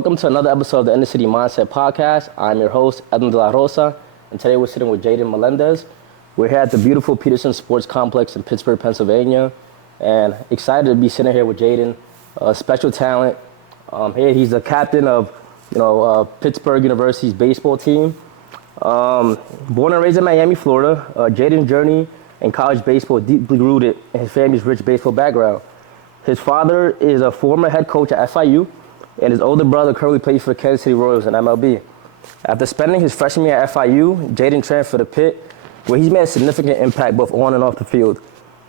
Welcome to another episode of the Inner City Mindset Podcast. I'm your host, Edwin De La Rosa, and today we're sitting with Jayden Melendez. We're here at the beautiful Peterson Sports Complex in Pittsburgh, Pennsylvania, and excited to be sitting here with Jayden, a special talent. He's the captain of, Pittsburgh University's baseball team. Born and raised in Miami, Florida, Jayden's journey in college baseball is deeply rooted in his family's rich baseball background. His father is a former head coach at FIU, and his older brother currently plays for the Kansas City Royals in MLB. After spending his freshman year at FIU, Jayden transferred to Pitt, where he's made a significant impact both on and off the field.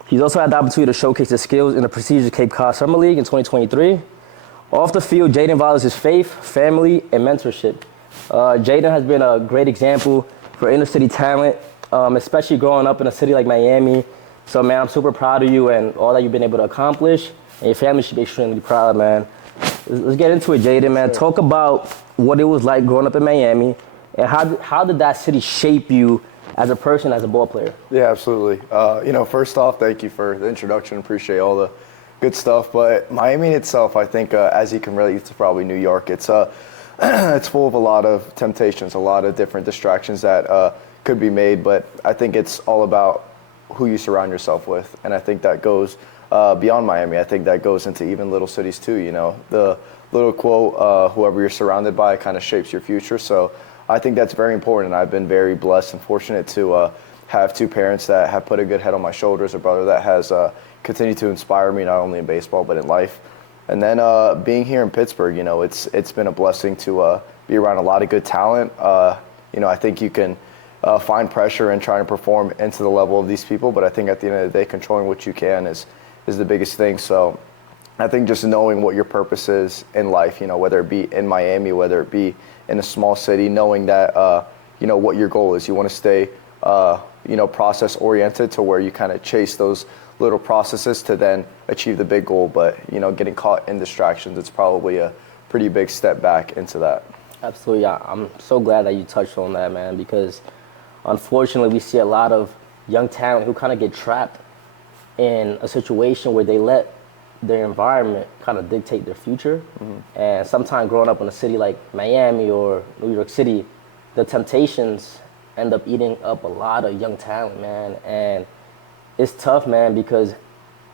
He's also had the opportunity to showcase his skills in the prestigious Cape Cod Summer League in 2023. Off the field, Jayden values his faith, family, and mentorship. Jayden has been a great example for inner city talent, especially growing up in a city like Miami. So, man, I'm super proud of you and all that you've been able to accomplish. And your family should be extremely proud, man. Let's get into it, Jayden, man. Sure. Talk about what it was like growing up in Miami, and how did that city shape you as a person, as a ball player? Yeah, absolutely. First off, thank you for the introduction. Appreciate all the good stuff. But Miami itself, I think, as you can relate to probably New York, it's full of a lot of temptations, a lot of different distractions that could be made. But I think it's all about who you surround yourself with, and I think that goes beyond Miami. I think that goes into even little cities too. The little quote, whoever you're surrounded by kind of shapes your future. So I think that's very important. I've been very blessed and fortunate to have two parents that have put a good head on my shoulders, a brother that has continued to inspire me not only in baseball but in life. And then being here in Pittsburgh, it's been a blessing to be around a lot of good talent. I think you can find pressure in trying to perform into the level of these people, but I think at the end of the day, controlling what you can is the biggest thing. So I think just knowing what your purpose is in life, whether it be in Miami, whether it be in a small city, knowing that, what your goal is. You want to stay, process oriented to where you kind of chase those little processes to then achieve the big goal. But, getting caught in distractions, it's probably a pretty big step back into that. Absolutely. I'm so glad that you touched on that, man, because unfortunately we see a lot of young talent who kind of get trapped in a situation where they let their environment kind of dictate their future. Mm-hmm. And sometimes growing up in a city like Miami or New York City, the temptations end up eating up a lot of young talent, man. And it's tough, man, because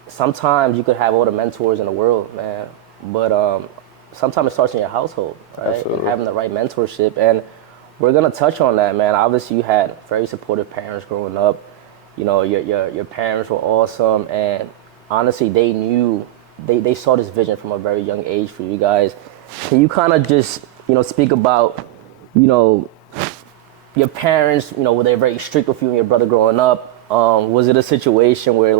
sometimes you could have all the mentors in the world, man, but sometimes it starts in your household, right? Absolutely. And having the right mentorship. And we're going to touch on that, man. Obviously, you had very supportive parents growing up. Your parents were awesome, and honestly, they knew, they saw this vision from a very young age for you guys. Can you kind of just, speak about, your parents, were they very strict with you and your brother growing up? Was it a situation where,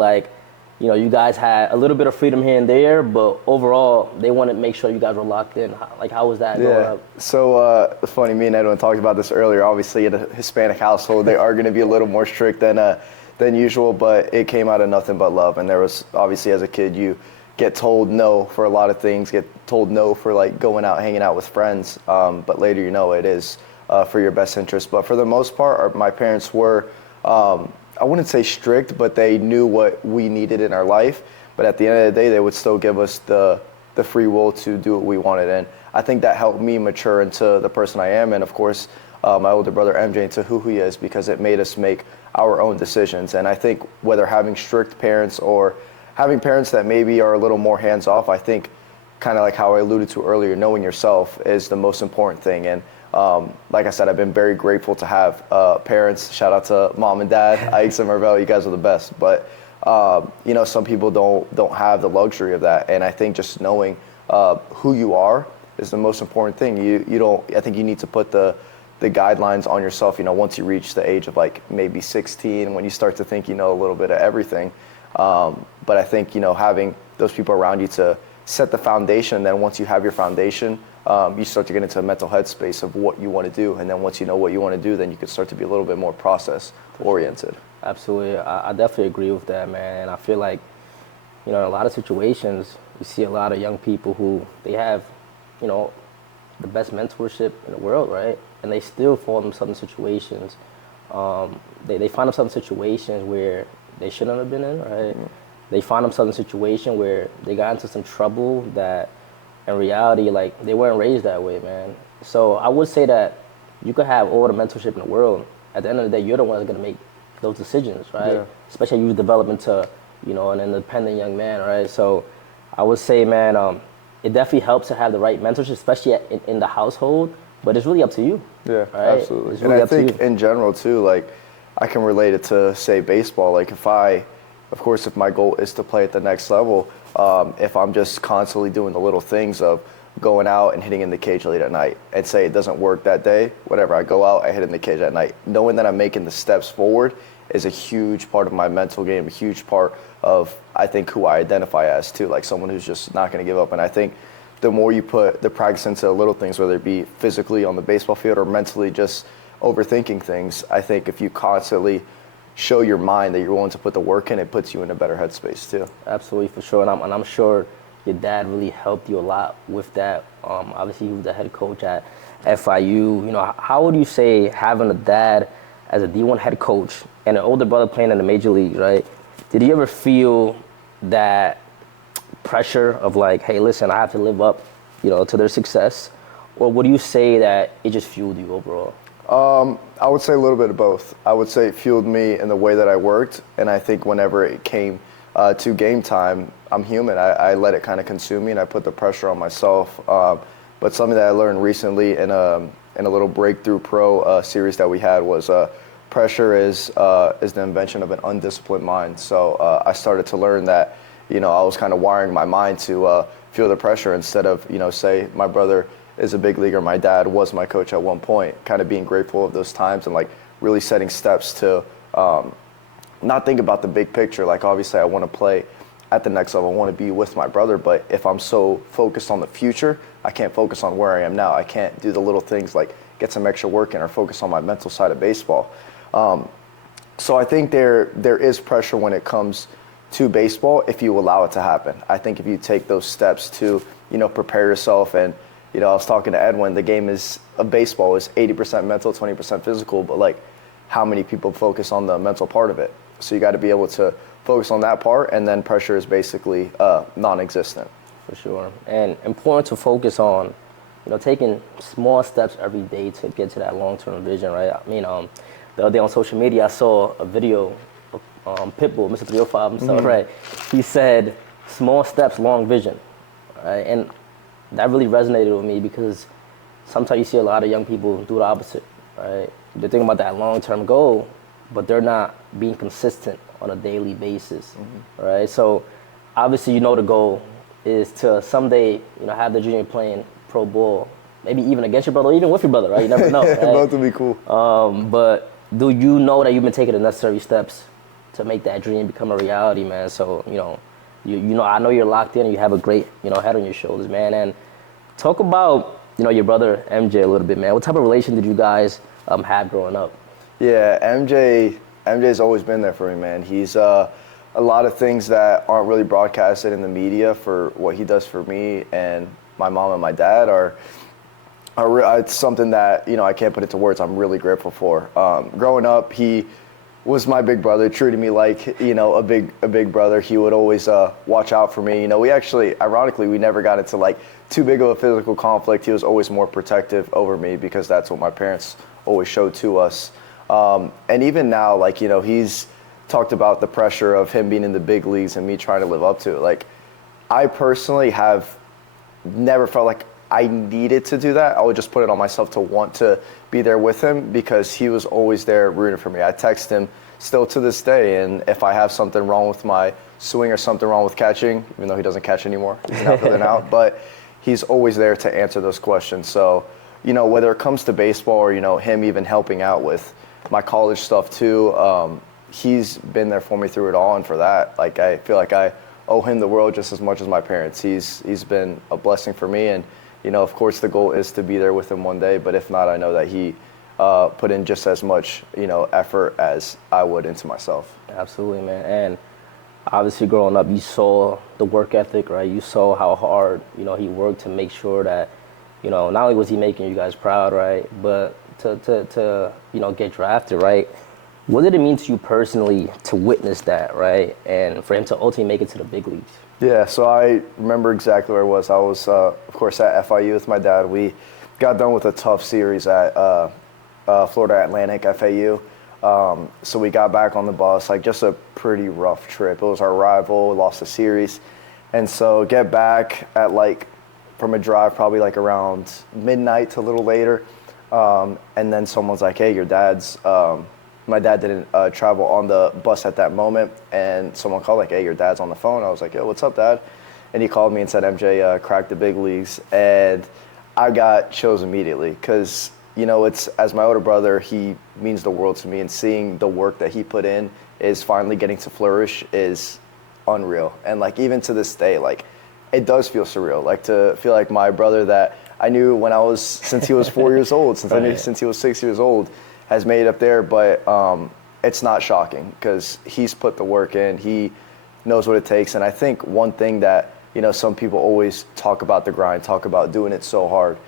you guys had a little bit of freedom here and there, but overall, they wanted to make sure you guys were locked in? How was that growing up? So funny, me and Edwin talked about this earlier. Obviously, in a Hispanic household, they are going to be a little more strict than usual, but it came out of nothing but love. And there was, obviously, as a kid, you get told no for a lot of things, get told no for going out, hanging out with friends, but later it is for your best interest. But for the most part, my parents were, I wouldn't say strict, but they knew what we needed in our life. But at the end of the day, they would still give us the free will to do what we wanted. And I think that helped me mature into the person I am. And of course, my older brother MJ into who he is, because it made us make our own decisions. And I think whether having strict parents or having parents that maybe are a little more hands-off, I think kind of like how I alluded to earlier, knowing yourself is the most important thing. And like I said, I've been very grateful to have parents. Shout out to mom and dad, Ike's and Marvell, you guys are the best. But some people don't have the luxury of that. And I think just knowing who you are is the most important thing. I think you need to put the guidelines on yourself, once you reach the age of maybe 16, when you start to think a little bit of everything. But I think, having those people around you to set the foundation, then once you have your foundation, you start to get into a mental headspace of what you want to do. And then once you know what you want to do, then you can start to be a little bit more process-oriented. Absolutely. I definitely agree with that, man. And I feel like, in a lot of situations, you see a lot of young people who they have, the best mentorship in the world, right? And they still fall in some situations. They find themselves in situations where they shouldn't have been in, right? Mm-hmm. They find themselves in a situation where they got into some trouble that in reality, like, they weren't raised that way, man. So I would say that you could have all the mentorship in the world. At the end of the day, you're the one that's gonna make those decisions, right? Yeah. Especially you develop into, an independent young man, right? So I would say, man, it definitely helps to have the right mentorship, especially in the household. But it's really up to you. Yeah, right? absolutely. It's really And I up to think you. in general too, like I can relate it to say baseball. Like of course, if my goal is to play at the next level, if I'm just constantly doing the little things of going out and hitting in the cage late at night and say it doesn't work that day, whatever, I go out, I hit in the cage at night. Knowing that I'm making the steps forward is a huge part of my mental game, a huge part of, I think, who I identify as too, like someone who's just not going to give up. And I think the more you put the practice into little things, whether it be physically on the baseball field or mentally just overthinking things, I think if you constantly show your mind that you're willing to put the work in, it puts you in a better headspace too. Absolutely, for sure. And I'm sure your dad really helped you a lot with that. Obviously, he was the head coach at FIU. How would you say having a dad as a D1 head coach and an older brother playing in the major league, right? Did you ever feel that pressure of like, hey, listen, I have to live up, to their success? Or would you say that it just fueled you overall? I would say a little bit of both. I would say it fueled me in the way that I worked, and I think whenever it came to game time, I'm human. I let it kind of consume me, and I put the pressure on myself. But something that I learned recently in a little Breakthrough Pro series that we had was pressure is the invention of an undisciplined mind. So I started to learn that, I was kind of wiring my mind to feel the pressure instead of, say my brother is a big leaguer, my dad was my coach at one point, kind of being grateful of those times and like really setting steps to not think about the big picture. Like obviously I want to play at the next level, I want to be with my brother, but if I'm so focused on the future, I can't focus on where I am now. I can't do the little things like get some extra work in or focus on my mental side of baseball. So I think there is pressure when it comes to baseball if you allow it to happen. I think if you take those steps to, prepare yourself and, I was talking to Edwin, the game of baseball is 80% mental, 20% physical, but like how many people focus on the mental part of it? So you got to be able to focus on that part, and then pressure is basically non-existent. For sure. And important to focus on, taking small steps every day to get to that long-term vision, right? I mean, the other day on social media, I saw a video of Pitbull, Mr. 305 himself, right? He said, small steps, long vision, right? And that really resonated with me because sometimes you see a lot of young people do the opposite, right? They're thinking about that long-term goal, but they're not being consistent on a daily basis, right? So obviously, the goal is to someday, have the junior playing pro ball, maybe even against your brother, or even with your brother, right? You never know, right? Both would be cool. But do you know that you've been taking the necessary steps to make that dream become a reality, man? So, I know you're locked in and you have a great, head on your shoulders, man. And talk about, your brother MJ a little bit, man. What type of relation did you guys have growing up? Yeah, MJ's always been there for me, man. He's a lot of things that aren't really broadcasted in the media for what he does for me and my mom and my dad are it's something that, I can't put into words. I'm really grateful for. Growing up, he was my big brother, treated me like, a big brother. He would always watch out for me. We actually, ironically, we never got into like too big of a physical conflict. He was always more protective over me because that's what my parents always showed to us. And even now, like, he's talked about the pressure of him being in the big leagues and me trying to live up to it. Like, I personally have never felt like I needed to do that. I would just put it on myself to want to be there with him because he was always there rooting for me. I text him still to this day, and if I have something wrong with my swing or something wrong with catching, even though he doesn't catch anymore, he's an outfielder now, but he's always there to answer those questions. So, whether it comes to baseball or, him even helping out with my college stuff too, he's been there for me through it all, and for that, like, I feel like I owe him the world just as much as my parents. He's been a blessing for me, and of course the goal is to be there with him one day, but if not, I know that he put in just as much, effort as I would into myself. Absolutely, man. And obviously growing up, you saw the work ethic, right? You saw how hard, he worked to make sure that, not only was he making you guys proud, right, but to get drafted, right? What did it mean to you personally to witness that, right? And for him to ultimately make it to the big leagues? Yeah, so I remember exactly where I was. I was, of course, at FIU with my dad. We got done with a tough series at Florida Atlantic, FAU. So we got back on the bus, like just a pretty rough trip. It was our rival, lost the series. And so get back at from a drive probably around midnight to a little later. And then someone's like, hey, your dad's, my dad didn't travel on the bus at that moment. And someone called hey, your dad's on the phone. I was like, yo, what's up, Dad? And he called me and said, MJ cracked the big leagues. And I got chills immediately because, it's as my older brother, he means the world to me. And seeing the work that he put in is finally getting to flourish is unreal. And even to this day, it does feel surreal. To feel like my brother that I knew since he was 4 years old, since I knew since he was 6 years old, has made it up there. But it's not shocking because he's put the work in. He knows what it takes. And I think one thing that, some people always talk about the grind, talk about doing it so hard.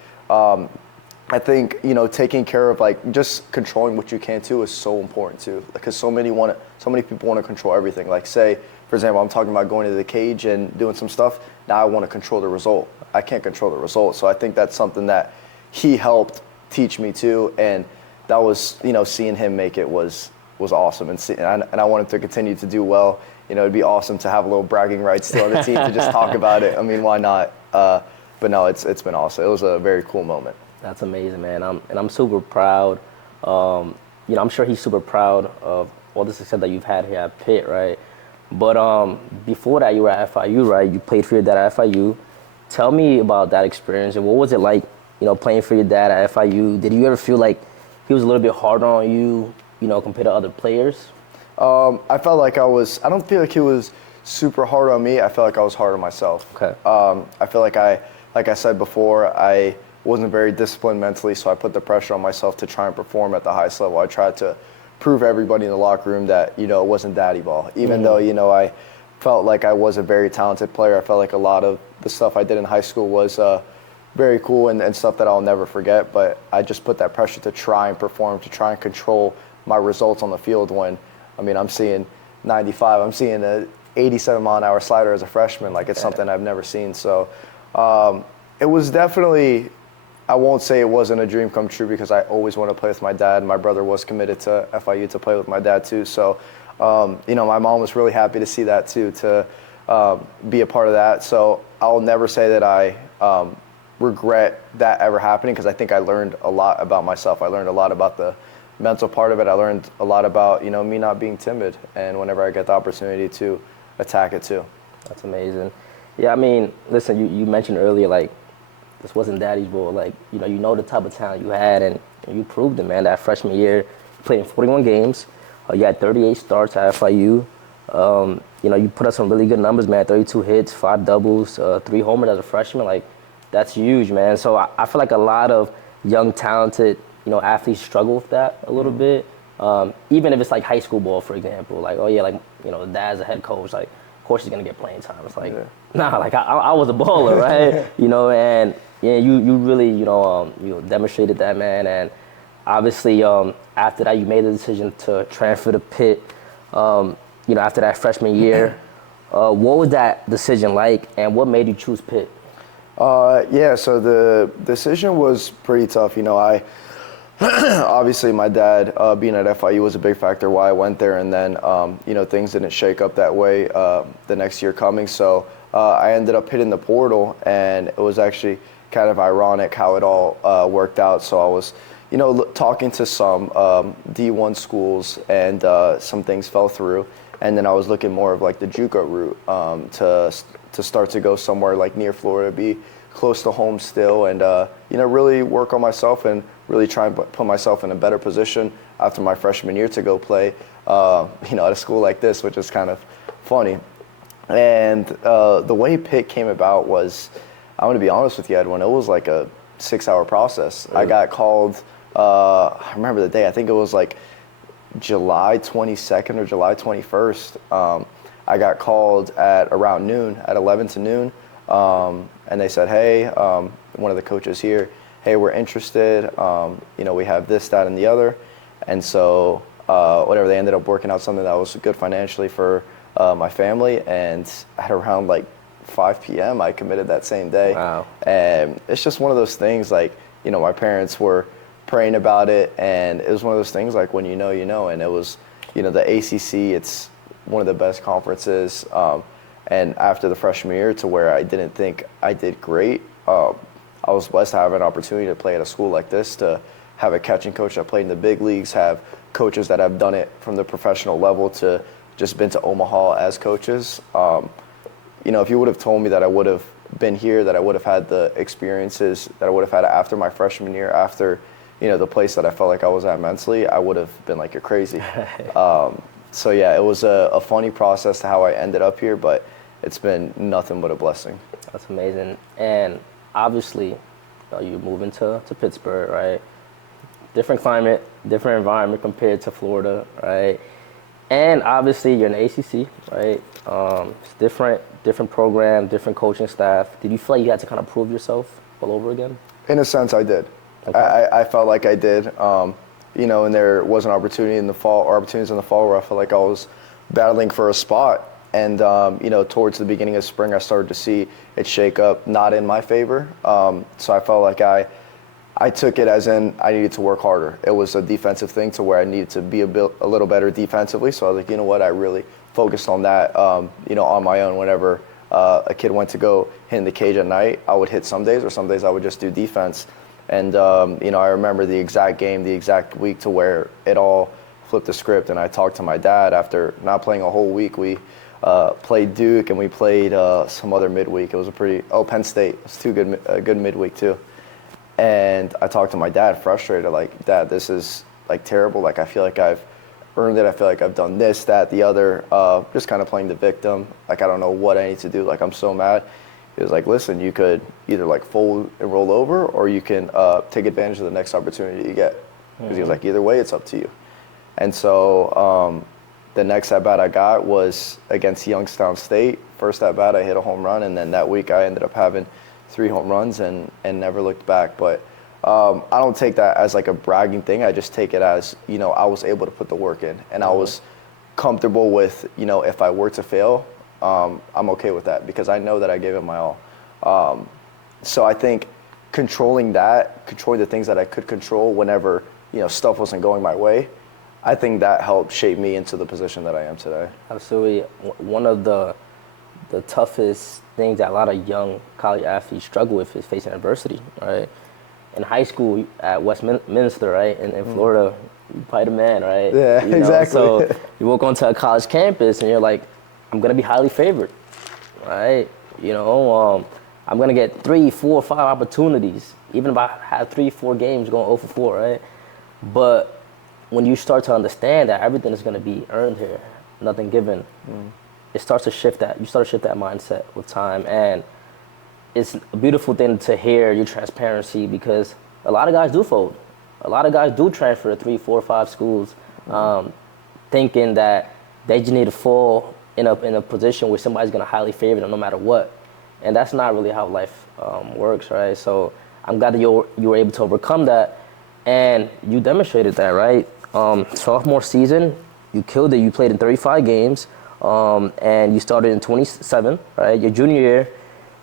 I think, taking care of just controlling what you can too is so important too. Because so many people want to control everything. Say, for example, I'm talking about going to the cage and doing some stuff. Now I want to control the result. I can't control the result. So I think that's something that he helped teach me too. And that was, seeing him make it was awesome. And I wanted to continue to do well. It'd be awesome to have a little bragging rights still on the team to just talk about it. I mean, why not? But no, it's been awesome. It was a very cool moment. That's amazing, man. I'm super proud. I'm sure he's super proud of all the success that you've had here at Pitt, right? But before that, you were at FIU, right? You played for your dad at FIU. Tell me about that experience and what was it like, playing for your dad at FIU? Did you ever feel like he was a little bit harder on you, compared to other players? I felt like I don't feel like he was super hard on me. I felt like I was hard on myself. Okay. I feel like I said before, I wasn't very disciplined mentally, so I put the pressure on myself to try and perform at the highest level. I tried to prove everybody in the locker room that, it wasn't daddy ball. Even though, I felt like I was a very talented player. I felt like a lot of the stuff I did in high school was very cool and stuff that I'll never forget. But I just put that pressure to try and perform, to try and control my results on the field when, I'm seeing 95. I'm seeing a 87-mile-an-hour slider as a freshman. It's something I've never seen. So it was definitely, I won't say it wasn't a dream come true because I always wanted to play with my dad. My brother was committed to FIU to play with my dad too. So, my mom was really happy to see that too, to be a part of that. So I'll never say that I regret that ever happening because I think I learned a lot about myself. I learned a lot about the mental part of it. I learned a lot about, me not being timid and whenever I get the opportunity to attack it too. That's amazing. Yeah, listen, you mentioned earlier, this wasn't daddy's ball. You know the type of talent you had and you proved it, man. That freshman year, you played in 41 games. You had 38 starts at FIU. You put up some really good numbers, man. 32 hits, 5 doubles, 3 homers as a freshman. That's huge, man. So I feel like a lot of young, talented, athletes struggle with that a little bit. Even if it's high school ball, for example. Dad's a head coach. Of course he's gonna get playing time. It's nah. I was a baller, right? And yeah, you really, you demonstrated that, man. And obviously, after that, you made the decision to transfer to Pitt. After that freshman year, what was that decision like, and what made you choose Pitt? Yeah, so the decision was pretty tough. I obviously my dad being at FIU was a big factor why I went there, and then things didn't shake up that way the next year coming. So I ended up hitting the portal, and it was actually kind of ironic how it all worked out. So I was talking to some D1 schools, and some things fell through, and then I was looking more of the JUCO route to start to go somewhere near Florida, be close to home still, and really work on myself and really try and put myself in a better position after my freshman year to go play at a school like this, which is kind of funny. And the way Pitt came about was, I'm going to be honest with you, Edwin, it was a 6-hour process. I got called, I remember the day, I think it was July 22nd or July 21st. I got called at around noon, at 11 to noon, and they said, hey, one of the coaches here, hey, we're interested, we have this, that, and the other. And so whatever. They ended up working out something that was good financially for my family, and at around like 5 p.m. I committed that same day. Wow. And it's just one of those things, like, you know, my parents were praying about it, and it was one of those things like, when you know, you know. And it was, you know, the ACC, it's one of the best conferences. And after the freshman year, to where I didn't think I did great, I was blessed to have an opportunity to play at a school like this, to have a catching coach that played in the big leagues, have coaches that have done it from the professional level, to just been to Omaha as coaches. You know, if you would have told me that I would have been here, that I would have had the experiences that I would have had after my freshman year, after, you know, the place that I felt like I was at mentally, I would have been like, you're crazy. So yeah, it was a funny process to how I ended up here, but it's been nothing but a blessing. That's amazing. And obviously, you moving to Pittsburgh, right? Different climate, different environment compared to Florida, right? And obviously, you're in the ACC, right? It's different program, different coaching staff. Did you feel like you had to kind of prove yourself all over again? In a sense, I did. Okay. I felt like I did. You know, and there was an opportunity in the fall, or opportunities in the fall, where I felt like I was battling for a spot. And, you know, towards the beginning of spring, I started to see it shake up, not in my favor. So I felt like I took it as in I needed to work harder. It was a defensive thing, to where I needed to be a little better defensively. So I was like, you know what, I really focused on that, you know, on my own. Whenever a kid went to go hit in the cage at night, I would hit some days, or some days I would just do defense. And, you know, I remember the exact game, the exact week, to where it all flipped the script. And I talked to my dad after not playing a whole week. We played Duke, and we played some other midweek. It was Penn State. It was a good midweek too. And I talked to my dad, frustrated, like, Dad, this is like terrible. Like, I feel like I've earned it. I feel like I've done this, that, the other, just kind of playing the victim. Like, I don't know what I need to do. Like, I'm so mad. He was like, listen, you could either like fold and roll over, or you can take advantage of the next opportunity you get. Because he was like, either way, it's up to you. And so the next at-bat I got was against Youngstown State. First at-bat, I hit a home run, and then that week I ended up having 3 home runs and never looked back. But I don't take that as like a bragging thing. I just take it as, you know, I was able to put the work in, and I was comfortable with, you know, if I were to fail, I'm okay with that, because I know that I gave it my all. So I think controlling the things that I could control whenever, you know, stuff wasn't going my way, I think that helped shape me into the position that I am today. Absolutely. One of the toughest things that a lot of young college athletes struggle with is facing adversity, right? In high school at Westminster, right, in Florida, you're probably the man, right? Yeah, you know? exactly. So you walk onto a college campus, and you're like, I'm going to be highly favored, right? You know, I'm going to get 3, 4, 5 opportunities, even if I have 3, 4 games going 0 for 4, right? But when you start to understand that everything is going to be earned here, nothing given, it starts to shift that. You start to shift that mindset with time. And it's a beautiful thing to hear your transparency, because a lot of guys do fold. A lot of guys do transfer to 3, 4, 5 schools, thinking that they just need to fall in a position where somebody's going to highly favor them no matter what. And that's not really how life works, right? So I'm glad that you were able to overcome that, and you demonstrated that, right? Sophomore season, you killed it. You played in 35 games, and you started in 27, right? Your junior year,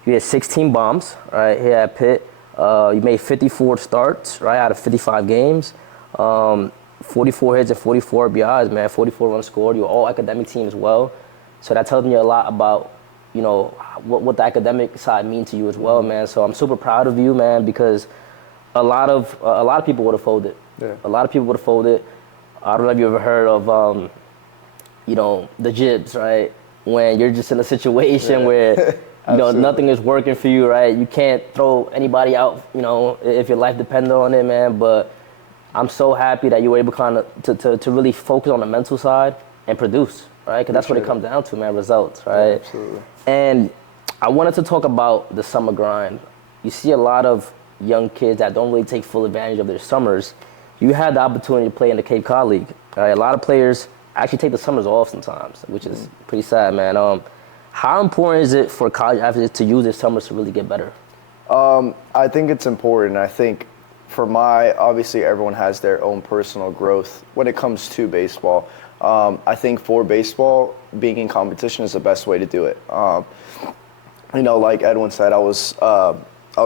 you had 16 bombs, right, here at Pitt. You made 54 starts, right, out of 55 games. 44 hits and 44 RBIs, man, 44 runs scored. You were all academic team as well. So that tells me a lot about, you know, what the academic side means to you as well, man. So I'm super proud of you, man, because a lot of people would have folded. Yeah. A lot of people would have folded. I don't know if you ever heard of, you know, the jibs, right? When you're just in a situation where, you know, nothing is working for you, right? You can't throw anybody out, you know, if your life depended on it, man. But I'm so happy that you were able kind of to really focus on the mental side and produce, right? Because that's what it comes down to, man, results, right? Yeah, absolutely. And I wanted to talk about the summer grind. You see a lot of young kids that don't really take full advantage of their summers. You had the opportunity to play in the Cape Cod League. Right? A lot of players actually take the summers off sometimes, which is pretty sad, man. How important is it for college athletes to use their summers to really get better? I think it's important. I think obviously everyone has their own personal growth when it comes to baseball. I think for baseball, being in competition is the best way to do it. Like Edwin said, I was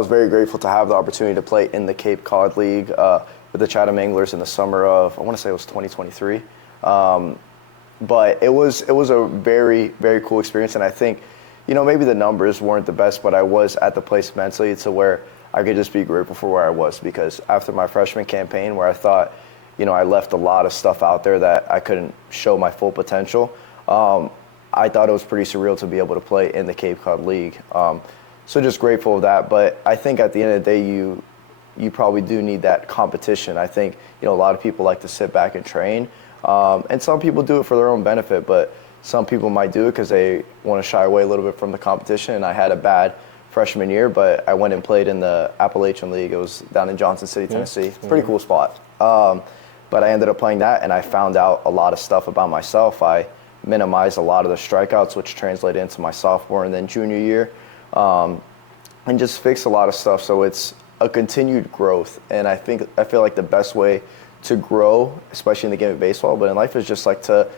very grateful to have the opportunity to play in the Cape Cod League with the Chatham Anglers in the summer of, I want to say it was 2023. But it was a very, very cool experience, and I think, maybe the numbers weren't the best, but I was at the place mentally to where I could just be grateful for where I was, because after my freshman campaign, where I thought, I left a lot of stuff out there that I couldn't show my full potential, I thought it was pretty surreal to be able to play in the Cape Cod League. So just grateful of that. But I think at the end of the day, you probably do need that competition. I think, a lot of people like to sit back and train. And some people do it for their own benefit, but some people might do it because they want to shy away a little bit from the competition. And I had a bad freshman year, but I went and played in the Appalachian League. It was down in Johnson City, Tennessee. Pretty cool spot. But I ended up playing that, and I found out a lot of stuff about myself. I minimized a lot of the strikeouts, which translated into my sophomore and then junior year, and just fixed a lot of stuff. So it's a continued growth, and I feel like the best way to grow, especially in the game of baseball, but in life, is just like to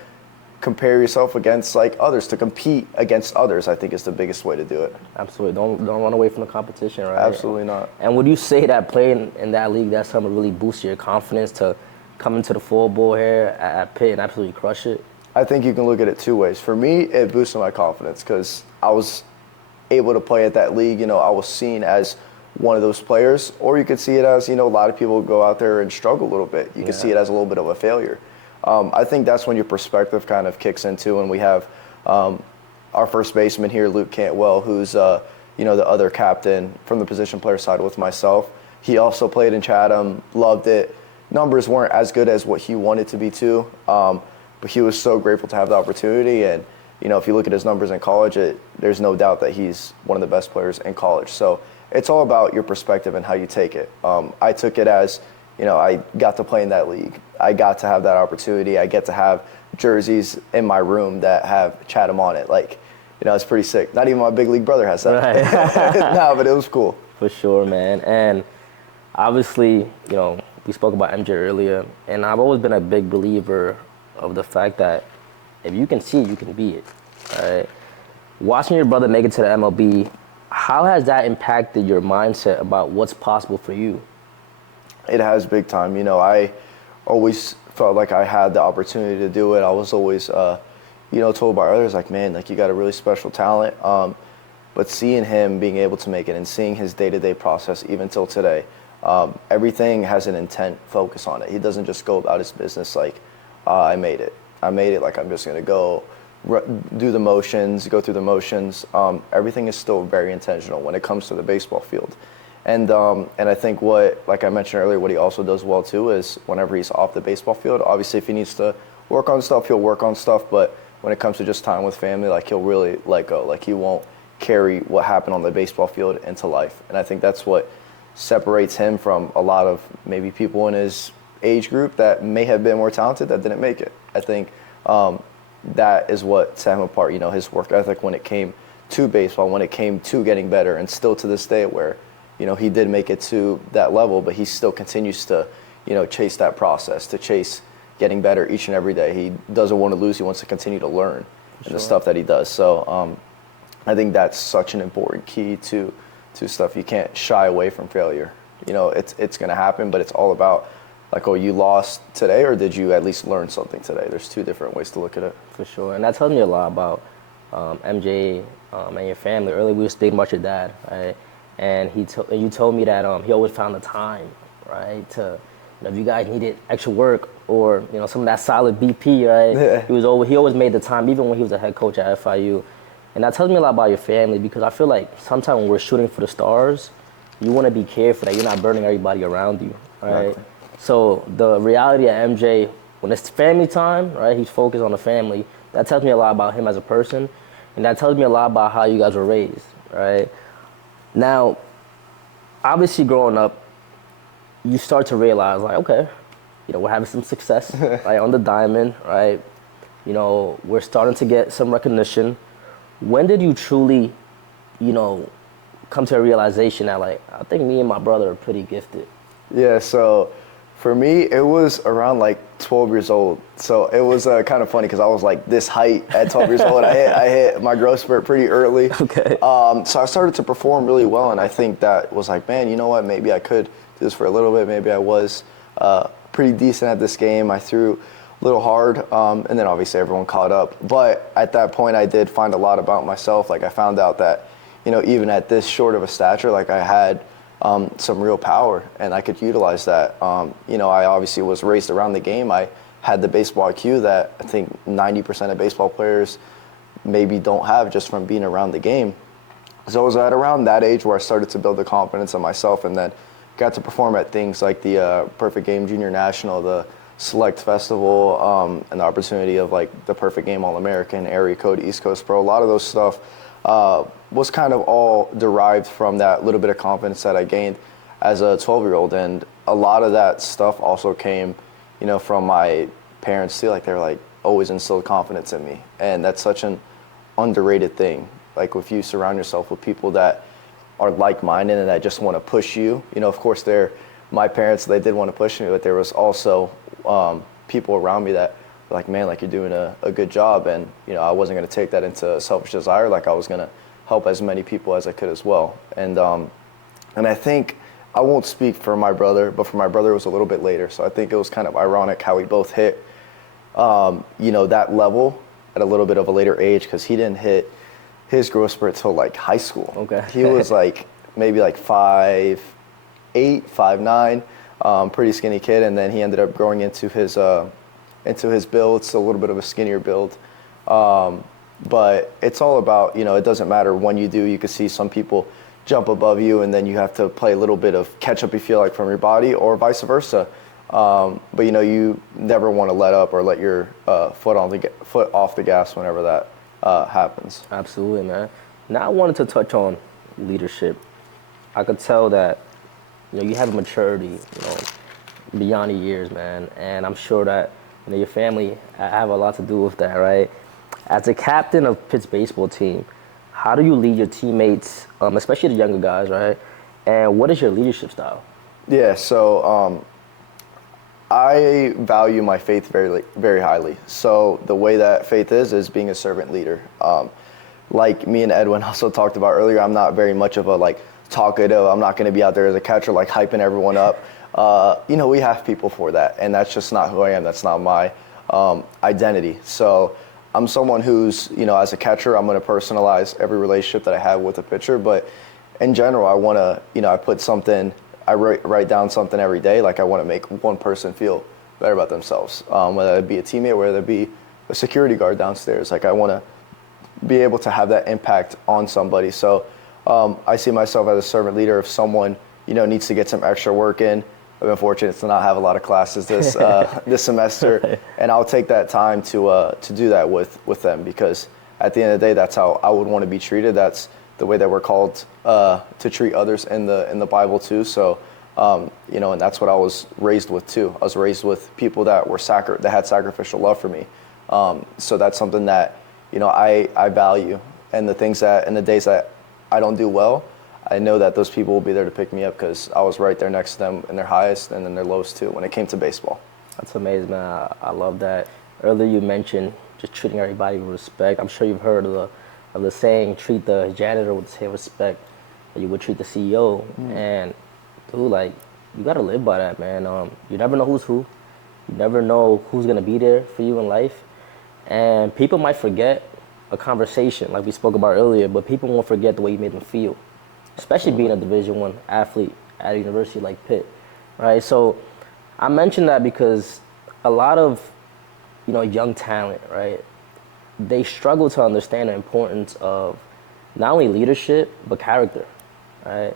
compare yourself against like others, to compete against others. I think is the biggest way to do it. Absolutely. Don't run away from the competition, right? Absolutely not. And would you say that playing in that league, that's something to really boost your confidence to come into the full bowl here at Pitt and absolutely crush it? I think you can look at it two ways. For me, it boosted my confidence because I was able to play at that league. I was seen as one of those players, or you could see it as, a lot of people go out there and struggle a little bit. You could see it as a little bit of a failure. I think that's when your perspective kind of kicks into, and we have our first baseman here, Luke Cantwell, who's, the other captain from the position player side with myself. He also played in Chatham, loved it. Numbers weren't as good as what he wanted to be too, but he was so grateful to have the opportunity. And, if you look at his numbers in college, there's no doubt that he's one of the best players in college. So it's all about your perspective and how you take it. I took it as, I got to play in that league. I got to have that opportunity. I get to have jerseys in my room that have Chatham on it. Like, it's pretty sick. Not even my big league brother has that. Right. No, but it was cool. For sure, man. And obviously, we spoke about MJ earlier, and I've always been a big believer of the fact that if you can see it, you can be it. Right? Watching your brother make it to the MLB, how has that impacted your mindset about what's possible for you? It has big time. I always felt like I had the opportunity to do it. I was always, told by others, like, man, like, you got a really special talent. But seeing him being able to make it and seeing his day-to-day process, even till today, everything has an intent focus on it. He doesn't just go about his business like, I made it. Like, I'm just going to go do the motions, go through the motions. Everything is still very intentional when it comes to the baseball field. And I think like I mentioned earlier, what he also does well too is whenever he's off the baseball field, obviously if he needs to work on stuff, he'll work on stuff. But when it comes to just time with family, like, he'll really let go. Like, he won't carry what happened on the baseball field into life. And I think that's what separates him from a lot of maybe people in his age group that may have been more talented that didn't make it. I think that is what set him apart, his work ethic when it came to baseball, when it came to getting better, and still to this day where, he did make it to that level, but he still continues to, chase that process, to chase getting better each and every day. He doesn't want to lose. He wants to continue to learn the stuff that he does. So I think that's such an important key to stuff. You can't shy away from failure. It's going to happen, but it's all about, like, oh, you lost today, or did you at least learn something today? There's two different ways to look at it. For sure. And that tells me a lot about MJ and your family. Earlier, we were speaking about your dad, right? And you told me that he always found the time, right, to, if you guys needed extra work or, some of that solid BP, right? Yeah. He always made the time, even when he was a head coach at FIU. And that tells me a lot about your family, because I feel like sometimes when we're shooting for the stars, you want to be careful that you're not burning everybody around you, right? Exactly. So the reality of MJ, when it's family time, right, he's focused on the family. That tells me a lot about him as a person, and that tells me a lot about how you guys were raised, right? Now, obviously growing up, you start to realize, like, okay, we're having some success, right, on the diamond, right? We're starting to get some recognition. When did you truly, come to a realization that, like, I think me and my brother are pretty gifted? Yeah, so for me, it was around like 12 years old. So it was kind of funny because I was like this height at 12 years old. I hit my growth spurt pretty early. Okay. So I started to perform really well, and I think that was like, man, you know what? Maybe I could do this for a little bit. Maybe I was pretty decent at this game. I threw a little hard, and then obviously everyone caught up. But at that point, I did find a lot about myself. Like I found out that, even at this short of a stature, like I had some real power, and I could utilize that. I obviously was raised around the game. I had the baseball IQ that I think 90% of baseball players maybe don't have just from being around the game. So it was at around that age where I started to build the confidence in myself, and then got to perform at things like the Perfect Game Junior National, the Select Festival, and the opportunity of like the Perfect Game All-American, Area Code, East Coast Pro. A lot of those stuff was kind of all derived from that little bit of confidence that I gained as a 12-year-old. And a lot of that stuff also came, from my parents too. Like they were like always instilled confidence in me. And that's such an underrated thing. Like if you surround yourself with people that are like-minded and that just want to push you, of course my parents, they did want to push me, but there was also people around me that were like, man, like you're doing a good job. And, I wasn't going to take that into selfish desire. Like I was going to help as many people as I could as well. And I think, I won't speak for my brother, but for my brother it was a little bit later. So I think it was kind of ironic how we both hit, that level at a little bit of a later age, because he didn't hit his growth spurt till like high school. Okay. He was like maybe like 5'8", 5'9", pretty skinny kid, and then he ended up growing into his build. It's a little bit of a skinnier build. But it's all about, it doesn't matter when you do. You can see some people jump above you, and then you have to play a little bit of catch up, you feel like, from your body, or vice versa. But you never want to let up or let your foot off the gas whenever that happens. Absolutely, man. Now I wanted to touch on leadership. I could tell that you have a maturity, beyond the years, man, and I'm sure that your family have a lot to do with that, right? As a captain of Pitt's baseball team, how do you lead your teammates, especially the younger guys, right? And what is your leadership style? Yeah, so I value my faith very, very highly. So the way that faith is being a servant leader. Like me and Edwin also talked about earlier, I'm not very much of a talkative. I'm not going to be out there as a catcher hyping everyone up. We have people for that, and that's just not who I am. That's not my identity. So I'm someone who's, as a catcher, I'm going to personalize every relationship that I have with a pitcher. But in general, I want to, I put something, I write down something every day. Like I want to make one person feel better about themselves, whether it be a teammate, whether it be a security guard downstairs. Like I want to be able to have that impact on somebody. So I see myself as a servant leader. If someone, needs to get some extra work in, I've been fortunate to not have a lot of classes this semester, and I'll take that time to do that with them, because at the end of the day, that's how I would want to be treated. That's the way that we're called to treat others in the Bible too. So, and that's what I was raised with too. I was raised with people that were that had sacrificial love for me. So that's something that I value, and the things that in the days that I don't do well, I know that those people will be there to pick me up, because I was right there next to them in their highest and in their lowest too when it came to baseball. That's amazing, man. I love that. Earlier you mentioned just treating everybody with respect. I'm sure you've heard of the saying, treat the janitor with the same respect that you would treat the CEO. And dude, you gotta live by that, man. You never know who's who. You never know who's gonna be there for you in life. And people might forget a conversation like we spoke about earlier, but people won't forget the way you made them feel. Especially being a Division I athlete at a university like Pitt, right? So I mentioned that because a lot of, young talent, right, they struggle to understand the importance of not only leadership, but character, right?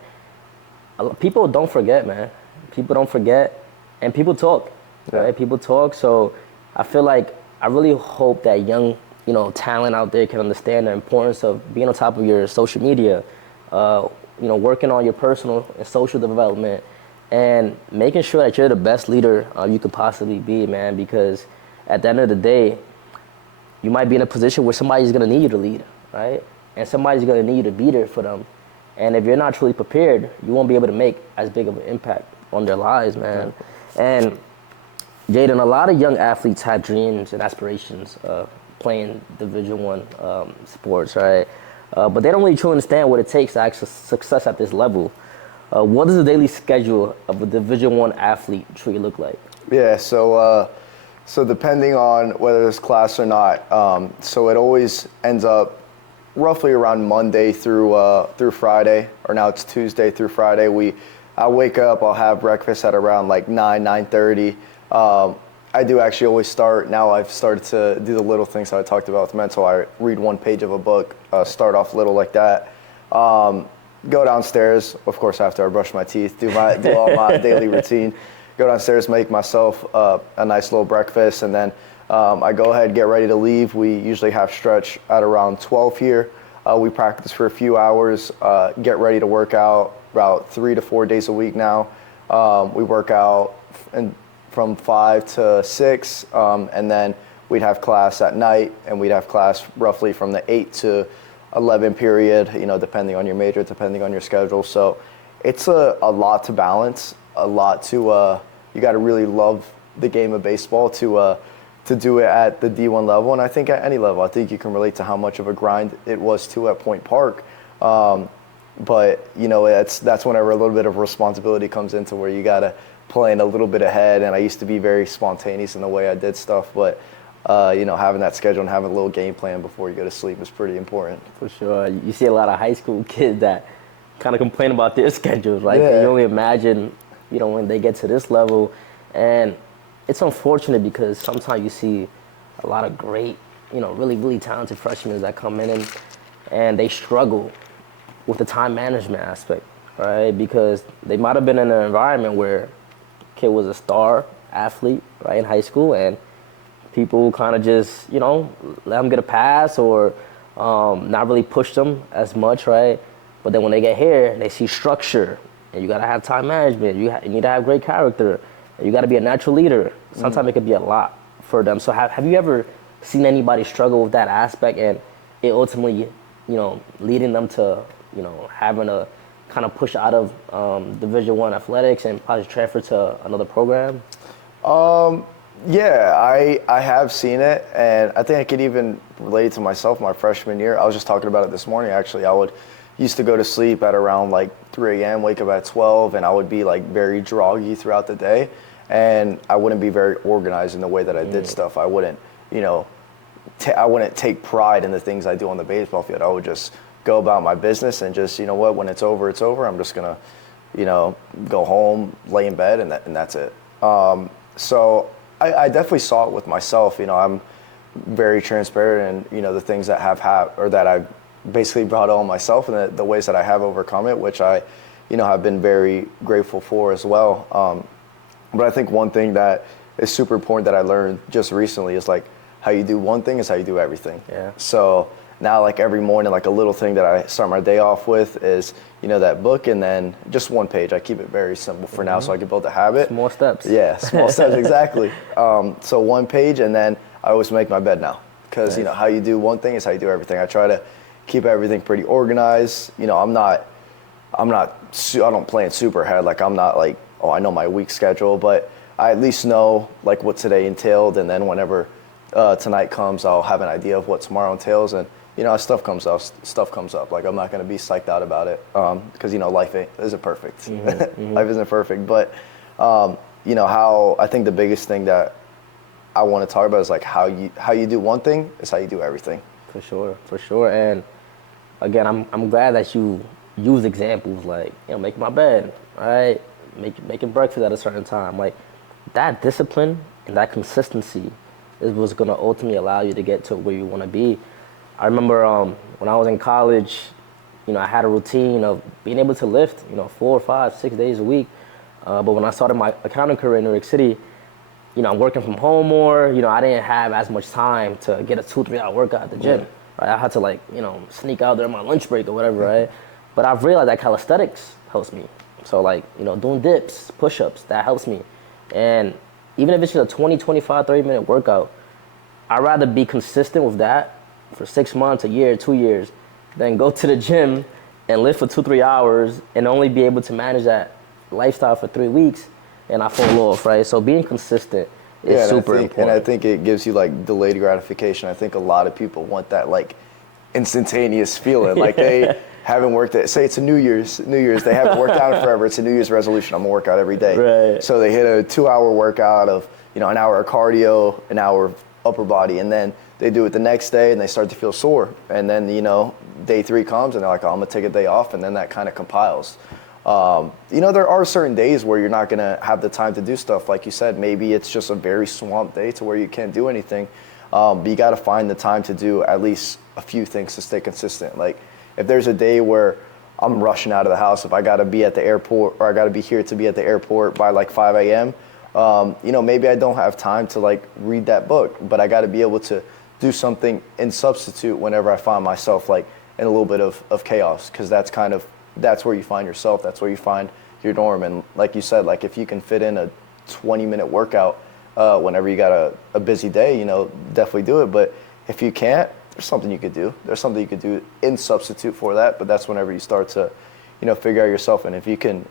People don't forget, man. People don't forget, and people talk, right? People talk, so I feel like I really hope that young, talent out there can understand the importance of being on top of your social media, working on your personal and social development, and making sure that you're the best leader you could possibly be, man, because at the end of the day, you might be in a position where somebody's going to need you to lead, right? And somebody's going to need you to be there for them. And if you're not truly prepared, you won't be able to make as big of an impact on their lives, man. And Jayden, a lot of young athletes have dreams and aspirations of playing Division One sports, right? But they don't really truly understand what it takes to actually success at this level. What does the daily schedule of a Division One athlete truly look like? Yeah, so depending on whether there's class or not, so it always ends up roughly around Monday through Friday, or now it's Tuesday through Friday. I'll wake up, I'll have breakfast at around like 9:30. I do actually always start, now I've started to do the little things that I talked about with mental. I read one page of a book, start off little like that. Go downstairs, of course, after I brush my teeth, do all my daily routine. Go downstairs, make myself a nice little breakfast, and then I go ahead, get ready to leave. We usually have stretch at around 12 here. We practice for a few hours, get ready to work out about 3 to 4 days a week now. We work out from 5 to 6, and then we'd have class at night, and we'd have class roughly from the 8 to 11 period, depending on your major, depending on your schedule. So it's a lot to balance, a lot to, you got to really love the game of baseball to do it at the D1 level. And I think at any level, I think you can relate to how much of a grind it was too at Point Park. But that's whenever a little bit of responsibility comes into where you got to plan a little bit ahead. And I used to be very spontaneous in the way I did stuff, but having that schedule and having a little game plan before you go to sleep is pretty important. For sure. You see a lot of high school kids that kind of complain about their schedules, right? Yeah. You only imagine, when they get to this level. And it's unfortunate because sometimes you see a lot of great, really, really talented freshmen that come in and they struggle with the time management aspect, right? Because they might have been in an environment where kid was a star athlete, right, in high school, and people kind of just, let them get a pass or not really push them as much, right? But then when they get here, they see structure, and you got to have time management. You need to have great character. And you got to be a natural leader. Sometimes it could be a lot for them. So have you ever seen anybody struggle with that aspect and it ultimately, leading them to, having a kind of push out of Division I athletics and probably transfer to another program? Yeah, I have seen it, and I think I could even relate it to myself my freshman year. I was just talking about it this morning, actually. Used to go to sleep at around like 3 a.m., wake up at 12, and I would be like very groggy throughout the day, and I wouldn't be very organized in the way that I did stuff. I wouldn't, I wouldn't take pride in the things I do on the baseball field. I would just go about my business and just, when it's over, it's over. I'm just gonna, go home, lay in bed, and that's it. So I definitely saw it with myself. I'm very transparent in, the things that that I've basically brought on myself and the ways that I have overcome it, which I, have been very grateful for as well. But I think one thing that is super important that I learned just recently is like how you do one thing is how you do everything. Yeah. So now like every morning, like a little thing that I start my day off with is, that book and then just one page. I keep it very simple for now so I can build a habit. Small steps. Yeah, small steps, exactly. So one page, and then I always make my bed now because, Nice. How you do one thing is how you do everything. I try to keep everything pretty organized. I don't plan super ahead. Like I'm not like, oh, I know my week schedule, but I at least know like what today entailed, and then whenever tonight comes, I'll have an idea of what tomorrow entails, and as stuff comes up. Like I'm not gonna be psyched out about it because life isn't perfect. Life isn't perfect, but how I think the biggest thing that I want to talk about is like how you do one thing is how you do everything. For sure. And again, I'm glad that you use examples like, making my bed, right? Making breakfast at a certain time. Like that discipline and that consistency is what's going to ultimately allow you to get to where you want to be. I remember when I was in college, I had a routine of being able to lift, 4, 5, 6 days a week. But when I started my accounting career in New York City, I'm working from home more. I didn't have as much time to get a 2-3 hour workout at the gym. Right? I had to sneak out during my lunch break or whatever, right? But I've realized that calisthenics helps me. So doing dips, push-ups, that helps me. And even if it's just a 20, 25, 30-minute workout, I'd rather be consistent with that for 6 months, a year, 2 years, than go to the gym and lift for 2-3 hours and only be able to manage that lifestyle for 3 weeks and I fall off, right? So being consistent is super important. And I think it gives you like delayed gratification. I think a lot of people want that like instantaneous feeling. Like they haven't worked at, say it's a New Year's, they haven't worked out in forever. It's a New Year's resolution. I'm gonna work out every day. Right. So they hit a 2-hour workout of, an hour of cardio, an hour of upper body, and then they do it the next day and they start to feel sore. And then, day 3 comes and they're like, oh, I'm gonna take a day off, and then that kind of compiles. There are certain days where you're not gonna have the time to do stuff. Like you said, maybe it's just a very swamped day to where you can't do anything. But you gotta find the time to do at least a few things to stay consistent. Like if there's a day where I'm rushing out of the house, if I gotta be at the airport, or I gotta be here to be at the airport by like 5 a.m., maybe I don't have time to like read that book, but I gotta be able to do something in substitute whenever I find myself like in a little bit of chaos, because that's where you find yourself, that's where you find your norm. And like you said, like if you can fit in a 20-minute workout whenever you got a busy day, definitely do it. But if you can't, there's something you could do. There's something you could do in substitute for that, but that's whenever you start to, figure out yourself. And if you can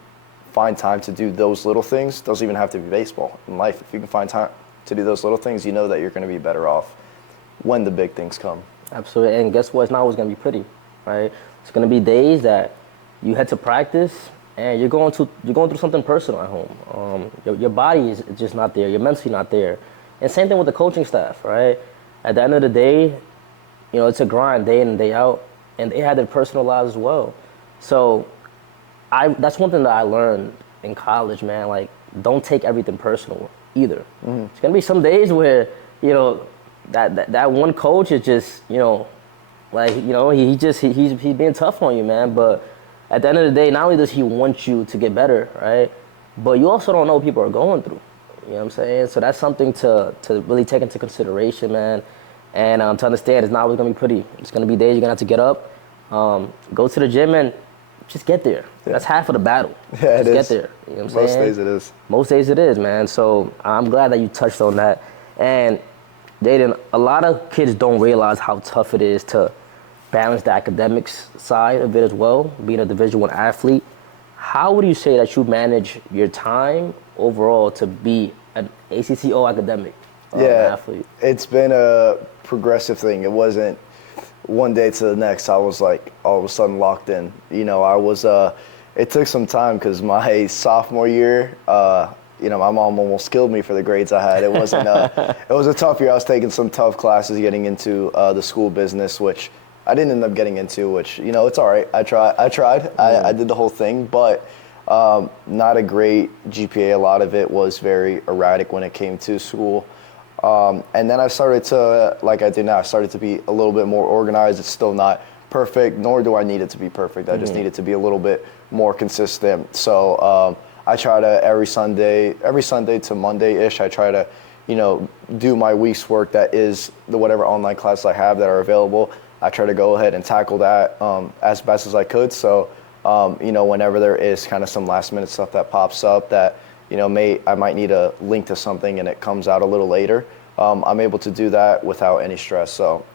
find time to do those little things, doesn't even have to be baseball. In life, if you can find time to do those little things, you know that you're going to be better off when the big things come. Absolutely. And guess what? It's not always going to be pretty, right? It's going to be days that you head to practice and you're going through something personal at home. Your body is just not there. You're mentally not there. And same thing with the coaching staff, right? At the end of the day, it's a grind day in and day out, and they had their personal lives as well. So that's one thing that I learned in college, man. Like, don't take everything personal either. Mm-hmm. It's gonna be some days where that one coach is just he's being tough on you, man. But at the end of the day, not only does he want you to get better, right? But you also don't know what people are going through. You know what I'm saying? So that's something to really take into consideration, man. And to understand it's not always going to be pretty. It's going to be days you're going to have to get up, go to the gym, and just get there. Yeah. That's half of the battle. Yeah, just get there. You know what I'm saying? Most days it is. Most days it is, man. So I'm glad that you touched on that. And Jayden, a lot of kids don't realize how tough it is to balance the academics side of it as well, being a Division I athlete. How would you say that you manage your time overall to be an ACCO academic athlete? It's been a progressive thing. It wasn't one day to the next I was like all of a sudden locked in. It took some time because my sophomore year, my mom almost killed me for the grades I had. It wasn't. It was a tough year. I was taking some tough classes, getting into the school business, which I didn't end up getting into. Which it's all right. I tried. I did the whole thing, but not a great GPA. A lot of it was very erratic when it came to school. And then I started to, like I do now, I started to be a little bit more organized. It's still not perfect, nor do I need it to be perfect. I just need it to be a little bit more consistent. So I try to every Sunday to Monday-ish, I try to, do my week's work that is the whatever online classes I have that are available. I try to go ahead and tackle that as best as I could. So, whenever there is kind of some last-minute stuff that pops up that, I might need a link to something and it comes out a little later, I'm able to do that without any stress. So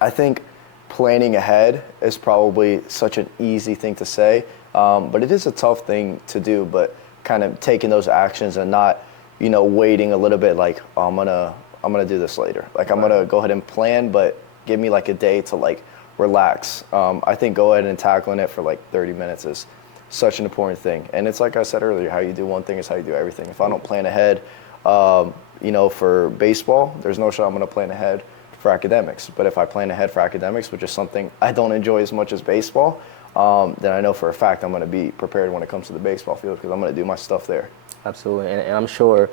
I think planning ahead is probably such an easy thing to say, but it is a tough thing to do. But kind of taking those actions and not, waiting a little bit like, oh, I'm gonna do this later. Like I'm gonna go ahead and plan, but give me like a day to like relax. I think go ahead and tackling it for like 30 minutes is such an important thing. And it's like I said earlier, how you do one thing is how you do everything. If I don't plan ahead, for baseball, there's no shot I'm going to plan ahead for academics. But if I plan ahead for academics, which is something I don't enjoy as much as baseball, then I know for a fact I'm going to be prepared when it comes to the baseball field because I'm going to do my stuff there. Absolutely. And I'm sure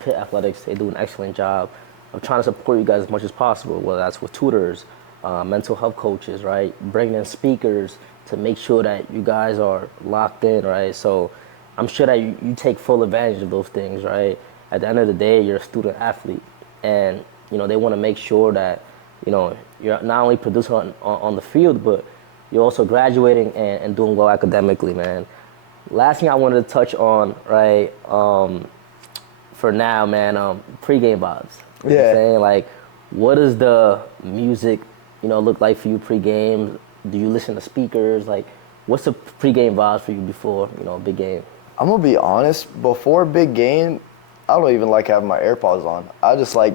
Pitt Athletics, they do an excellent job of trying to support you guys as much as possible, whether that's with tutors, mental health coaches, right? Bringing in speakers to make sure that you guys are locked in, right? So I'm sure that you take full advantage of those things, right? At the end of the day, you're a student athlete, and they want to make sure that you're not only producing on the field, but you're also graduating and doing well academically, man. Last thing I wanted to touch on, right? For now, man, pregame vibes. You know what I'm saying? Like, what does the music, look like for you pregame? Do you listen to speakers? Like, what's the pregame vibes for you before, a big game? I'm gonna be honest. Before a big game, I don't even like having my AirPods on. I just like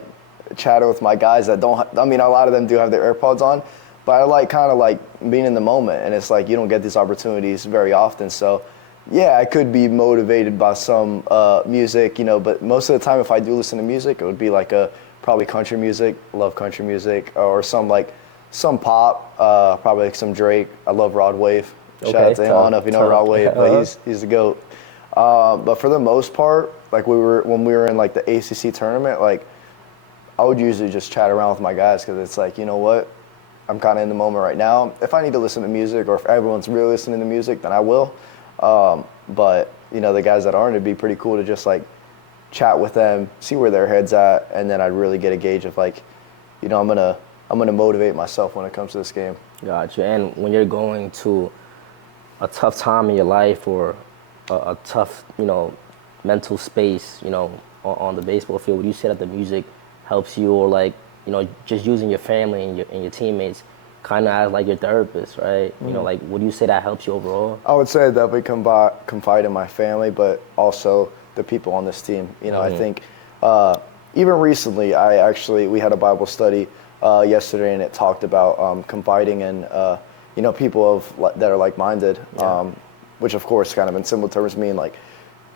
chatting with my guys that don't. I mean, a lot of them do have their AirPods on, but I like kind of like being in the moment. And it's like you don't get these opportunities very often. So, yeah, I could be motivated by some music, you know. But most of the time, if I do listen to music, it would be like probably country music. Love country music, or some pop. Probably like some Drake. I love Rod Wave. Shout out to him. I don't know if you know Rod Wave, but he's the GOAT. But for the most part, like when we were in like the ACC tournament, like I would usually just chat around with my guys because it's like, you know what, I'm kind of in the moment right now. If I need to listen to music or if everyone's really listening to music, then I will. But you know, the guys that aren't, it'd be pretty cool to just like chat with them, see where their head's at, and then I'd really get a gauge of like, you know, I'm gonna motivate myself when it comes to this game. Gotcha. And when you're going to a tough time in your life or a tough, you know, mental space, you know, on the baseball field, would you say that the music helps you, or like, you know, just using your family and your teammates kind of as like your therapist, right? You know, like, would you say that helps you overall? I would say that we confide in my family, but also the people on this team. You know, I think even recently, we had a Bible study yesterday, and it talked about confiding in, you know, people that are like-minded, which of course kind of in simple terms mean like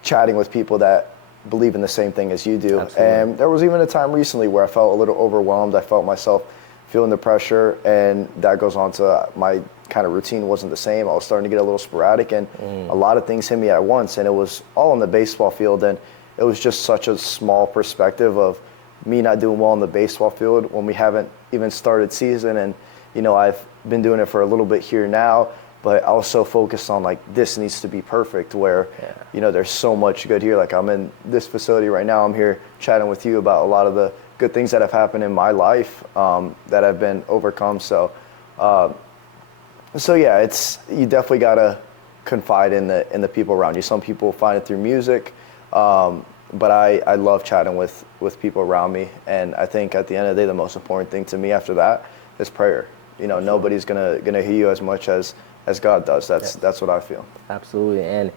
chatting with people that believe in the same thing as you do. Absolutely. And there was even a time recently where I felt a little overwhelmed. I felt myself feeling the pressure, and that goes on to my kind of routine wasn't the same. I was starting to get a little sporadic, and a lot of things hit me at once, and it was all on the baseball field, and it was just such a small perspective of me not doing well on the baseball field when we haven't even started season. And you know, I've been doing it for a little bit here now, but I was so focused on like this needs to be perfect, where you know, there's so much good here. Like I'm in this facility right now, I'm here chatting with you about a lot of the good things that have happened in my life that have been overcome. So yeah, you definitely gotta confide in the people around you. Some people find it through music, but I love chatting with people around me. And I think at the end of the day, the most important thing to me after that is prayer. You know, nobody's gonna hear you as much as God does. That's what I feel. Absolutely. And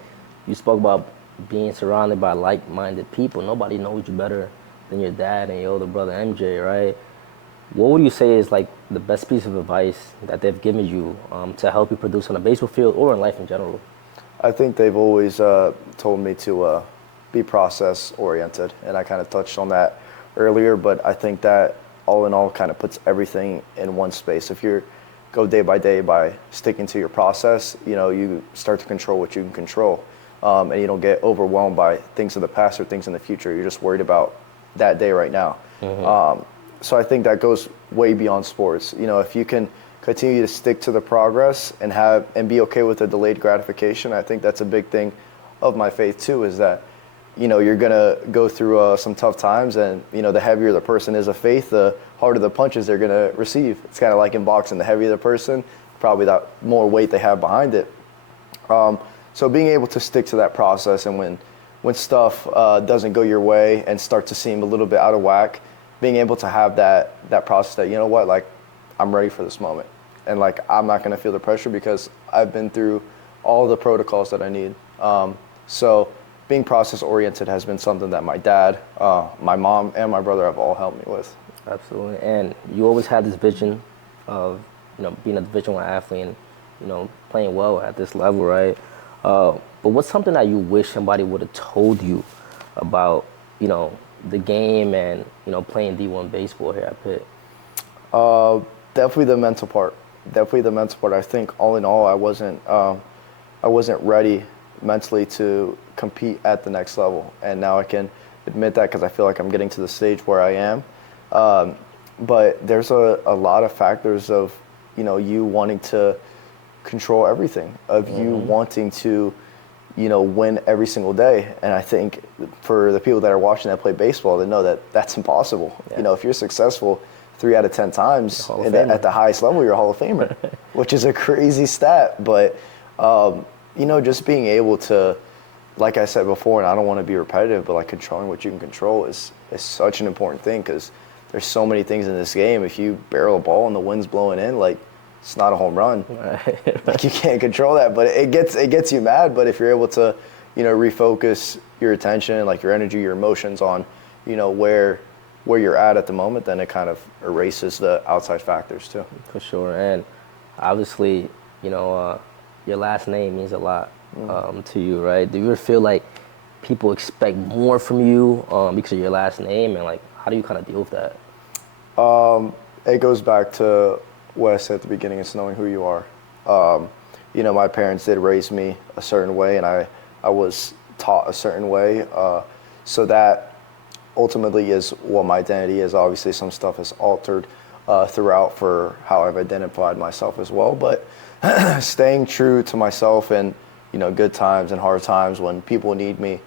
you spoke about being surrounded by like-minded people. Nobody knows you better than your dad and your older brother MJ, right? What would you say is like the best piece of advice that they've given you to help you produce on a baseball field or in life in general? I think they've always told me to be process-oriented, and I kind of touched on that earlier, but I think that all in all kind of puts everything in one space. If you go day by day by sticking to your process, you know, you start to control what you can control, and you don't get overwhelmed by things in the past or things in the future. You're just worried about that day right now. So I think that goes way beyond sports. You know, if you can continue to stick to the progress and be okay with the delayed gratification, I think that's a big thing of my faith too, is that, you know, you're gonna go through some tough times, and you know, the heavier the person is of faith, the harder the punches they're gonna receive. It's kind of like in boxing, the heavier the person, probably the more weight they have behind it. So being able to stick to that process, and when stuff doesn't go your way and start to seem a little bit out of whack, being able to have that process that, you know what, like, I'm ready for this moment, and like, I'm not gonna feel the pressure because I've been through all the protocols that I need. So being process oriented has been something that my dad, my mom, and my brother have all helped me with. Absolutely. And you always had this vision of, you know, being a Division I athlete and, you know, playing well at this level, right? But what's something that you wish somebody would have told you about, you know, the game and, you know, playing D1 baseball here at Pitt? Definitely the mental part. I think all in all, I wasn't ready mentally to compete at the next level, and now I can admit that because I feel like I'm getting to the stage where I am. But there's a lot of factors of, you know, you wanting to control everything, of you wanting to, you know, win every single day. And I think for the people that are watching that play baseball, they know that that's impossible. You know, if you're successful 3 out of 10 times at the highest level, you're a Hall of Famer, which is a crazy stat. But you know, just being able to, like I said before, and I don't want to be repetitive, but like controlling what you can control is such an important thing, because there's so many things in this game. If you barrel a ball and the wind's blowing in, like, it's not a home run. Like, you can't control that, but it gets you mad. But if you're able to, refocus your attention, like your energy, your emotions on, where you're at the moment, then it kind of erases the outside factors too. For sure. And obviously, your last name means a lot to you, right? Do you ever feel like people expect more from you because of your last name, and like how do you kind of deal with that? It goes back to what I said at the beginning, is knowing who you are. My parents did raise me a certain way, and I was taught a certain way. So that ultimately is what my identity is. Obviously, some stuff has altered throughout for how I've identified myself as well. But staying true to myself in, good times and hard times when people need me,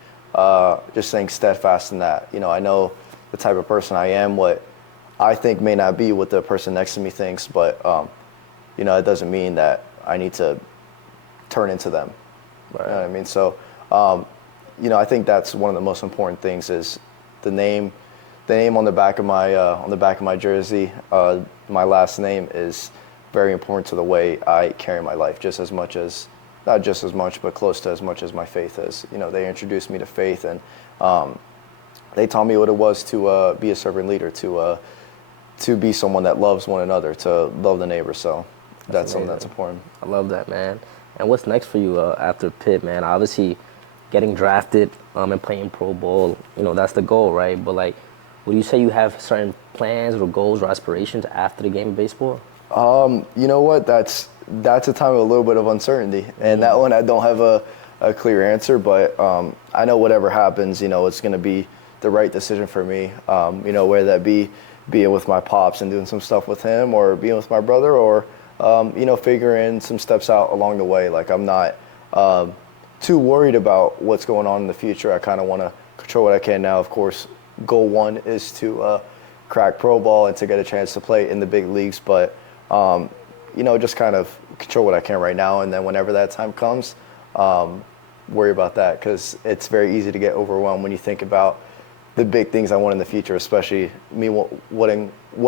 just staying steadfast in that. I know the type of person I am. What I think may not be what the person next to me thinks, but it doesn't mean that I need to turn into them. Right. You know what I mean? So, I think that's one of the most important things is the name on the back of my jersey. My last name is very important to the way I carry my life, not just as much, but close to as much as my faith is. They introduced me to faith, and they taught me what it was to be a servant leader, to be someone that loves one another, to love the neighbor. So that's something that's important. I love that, man. And what's next for you after Pitt, man? Obviously, getting drafted and playing pro ball, that's the goal, right? But like, would you say you have certain plans or goals or aspirations after the game of baseball? You know what? That's a time of a little bit of uncertainty, and that one I don't have a clear answer. But I know whatever happens, it's going to be the right decision for me. Whether that be being with my pops and doing some stuff with him, or being with my brother, or figuring some steps out along the way. Like, I'm not too worried about what's going on in the future. I kind of want to control what I can now. Of course, goal one is to crack pro ball and to get a chance to play in the big leagues. But just kind of control what I can right now, and then whenever that time comes, worry about that, because it's very easy to get overwhelmed when you think about the big things I want in the future. Especially me, what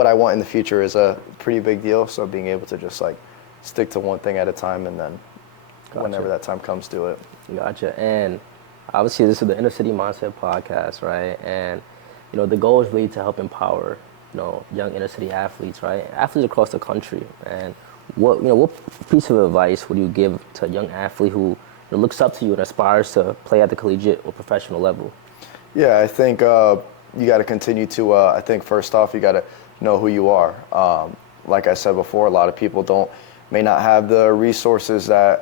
I want in the future is a pretty big deal. So being able to just like stick to one thing at a time, and then whenever that time comes, do it. Gotcha. And obviously, this is the Inner City Mindset podcast, right? And the goal is really to help empower young inner city athletes, right? Athletes across the country. And what piece of advice would you give to a young athlete who looks up to you and aspires to play at the collegiate or professional level? Yeah, I think you got to continue to. I think first off, you got to know who you are. Like I said before, a lot of people may not have the resources that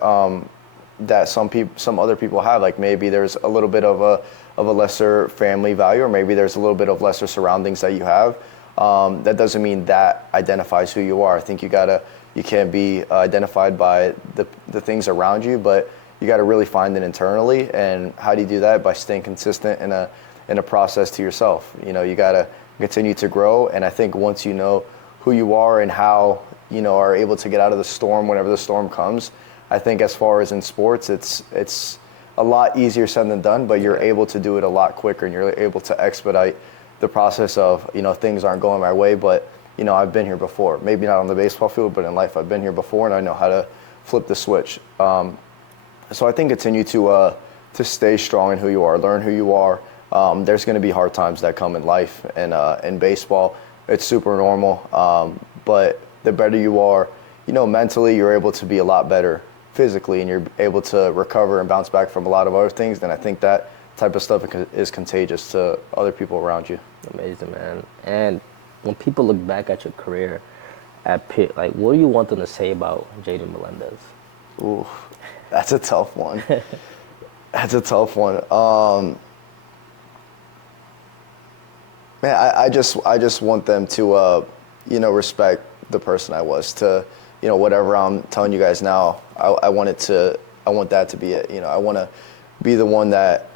some other people have. Like, maybe there's a little bit of a lesser family value, or maybe there's a little bit of lesser surroundings that you have. That doesn't mean that identifies who you are. I think you can't be identified by the things around you, but you got to really find it internally. And how do you do that? By staying consistent in a process to yourself. You got to continue to grow. And I think once you know who you are and how are able to get out of the storm whenever the storm comes, I think as far as in sports, it's a lot easier said than done, but you're able to do it a lot quicker, and you're able to expedite the process of, things aren't going my way, but, I've been here before. Maybe not on the baseball field, but in life I've been here before, and I know how to flip the switch. So I think continue to stay strong in who you are, learn who you are. There's going to be hard times that come in life, and in baseball, it's super normal. But the better you are, mentally, you're able to be a lot better physically, and you're able to recover and bounce back from a lot of other things. Then I think that type of stuff is contagious to other people around you. Amazing, man. And when people look back at your career at Pitt, like, what do you want them to say about Jayden Melendez? Ooh, that's a tough one. That's a tough one. Man, I just want them to, respect the person I was. To, whatever I'm telling you guys now, I want that to be it. I want to be the one that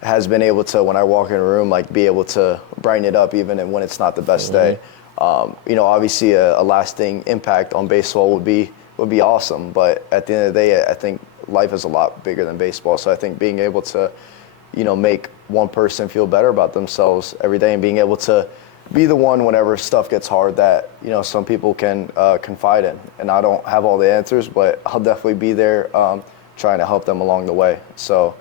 has been able to, when I walk in a room, like, be able to brighten it up even when it's not the best day. Obviously a lasting impact on baseball would be awesome, but at the end of the day, I think life is a lot bigger than baseball. So I think being able to, make one person feel better about themselves every day, and being able to be the one whenever stuff gets hard that, some people can confide in. And I don't have all the answers, but I'll definitely be there trying to help them along the way. So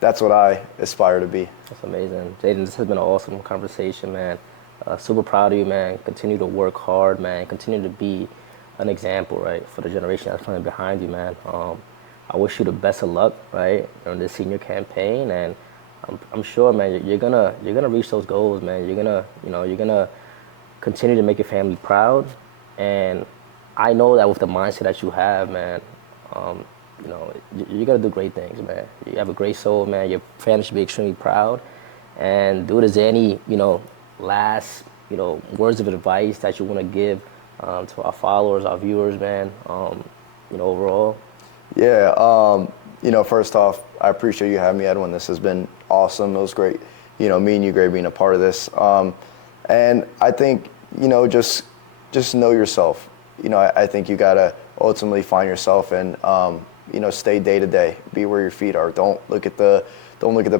that's what I aspire to be. That's amazing. Jayden, this has been an awesome conversation, man. Super proud of you, man. Continue to work hard, man. Continue to be an example, right, for the generation that's coming behind you, man. I wish you the best of luck, right, during this senior campaign, and I'm sure, man, you're gonna reach those goals, man. You're gonna continue to make your family proud, and I know that with the mindset that you have, man, you're gonna do great things, man. You have a great soul, man. Your family should be extremely proud. And dude, is there any, last, words of advice that you want to give to our followers, our viewers, man? Overall. Yeah. First off, I appreciate you having me, Edwin. This has been awesome. It was great. Me and you, great being a part of this. And I think, just know yourself. I think you gotta ultimately find yourself and stay day to day. Be where your feet are. Don't look at the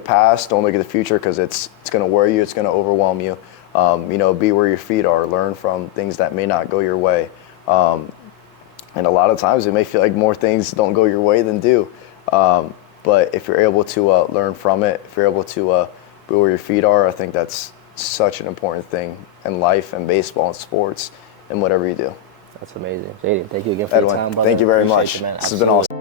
past. Don't look at the future, because it's gonna worry you. It's gonna overwhelm you. Be where your feet are. Learn from things that may not go your way. And a lot of times it may feel like more things don't go your way than do. But if you're able to learn from it, if you're able to be where your feet are, I think that's such an important thing in life and baseball and sports and whatever you do. That's amazing. Jayden, thank you again for Edwin, your time, brother. thank you very Appreciate much. You, man. This has been awesome.